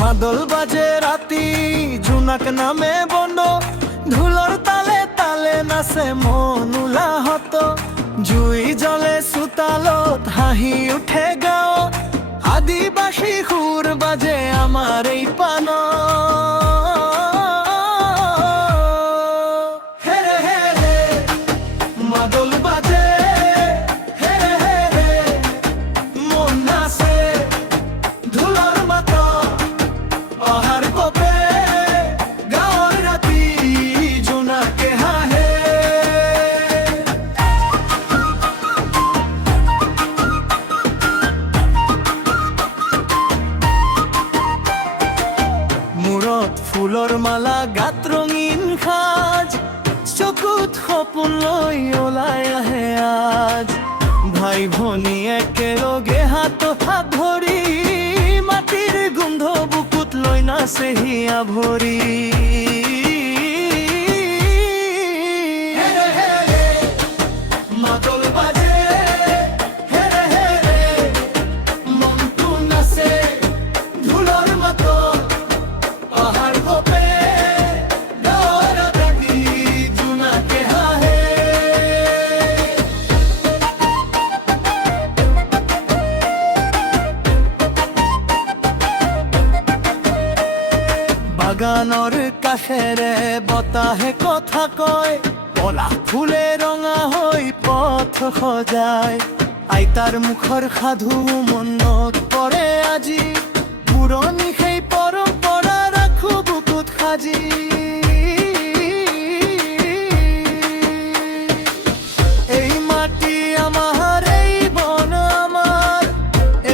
মাদল বাজে ৰাতি জোনাক নামে বন্ড ঢোলৰ তালে তালে নাচে মন উলাহত জুই জ্বলে চোতালত হাঁহি উঠে গাঁও আদিবাসী সুৰ বাজে আমাৰ এই পান হেৰে হেৰে মাদল বাজে হেৰে হেৰে মন নাচে ঢোলৰ মাত অহাৰ কপে গাঁৱৰ ৰাতি জোনাকে হাঁহে মূৰত ফুলৰ মালা গাত ৰঙীন সাজ চকুত সপোন লৈ ওলাই আহে আজ ভাই ভনী একেলগে হাত হাত ধৰি মাটিৰ গোন্ধ বুকুত লৈ নাচে হিয়া ভৰি হেৰে হেৰে মাদল বাজে হেৰে হেৰে মনটো নাচে ঢোলৰ মাতত অহাৰ কপে গাঁৱৰ ৰাতি জোনাকে হাঁহে বাগানৰ কাষেৰে বতাহে কথা কয় পলাশ ফুলে ৰঙা হৈ পথ সজায় আইতাৰ মুখৰ সাধু মনত পৰে আজি পুৰণি সেই পৰম্পৰা ৰাখো বুকুত সাজি এই মাটি আমাৰ এই বন আমাৰ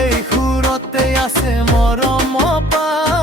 এই সুৰতে আছে মৰম পাৰ